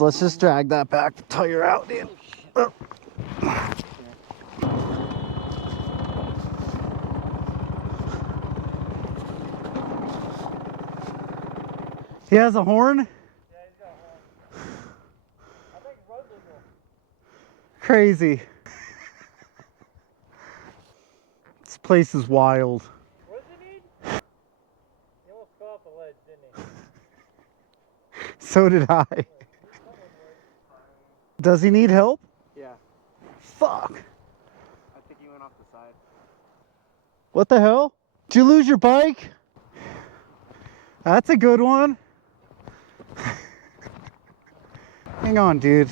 Let's just drag that back till you're out, dude. Oh. He has a horn? Yeah, he's got a horn. I think it's road legal. Crazy. This place is wild. What does he need? He almost fell off the ledge, didn't he? So did I. Does he need help? Yeah. Fuck. I think he went off the side. What the hell? Did you lose your bike? That's a good one. Hang on, dude.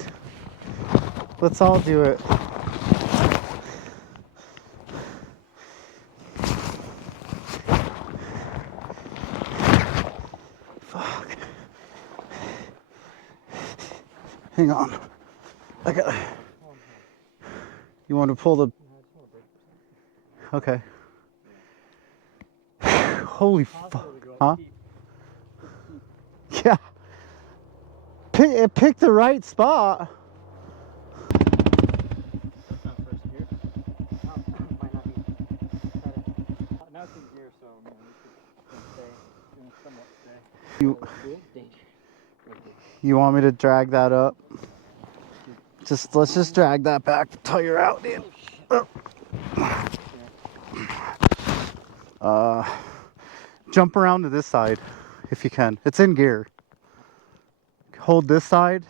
Let's all do it. Fuck. Hang on. I got. You want to pull the. Okay. Holy fuck. Huh? Yeah. It picked the right spot. Now it's in gear, so man, we can stay. Somewhat stay. You want me to drag that up? Let's just drag that back till you're out, dude. Jump around to this side if you can. It's in gear. Hold this side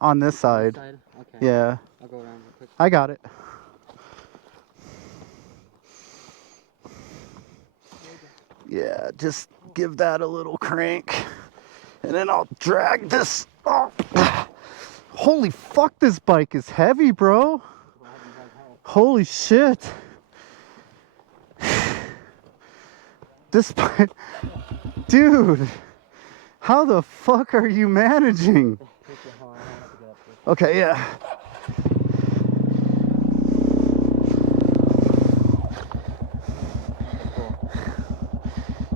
on this side. Okay. Yeah. I'll go around real quick. I got it. Yeah, just give that a little crank. And then I'll drag this up. Holy fuck, this bike is heavy, bro. Holy shit. This bike, dude, how the fuck are you managing? Okay, yeah.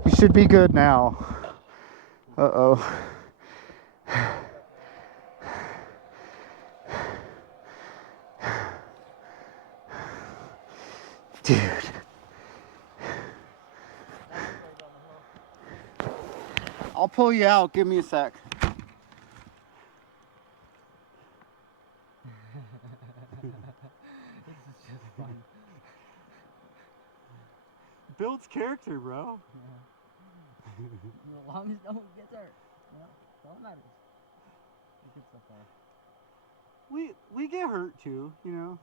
You should be good now. Uh-oh. Dude. I'll pull you out. Give me a sec. Builds character, bro. Yeah. As long as no one gets hurt, you know, that's all that matters. We get hurt too, you know.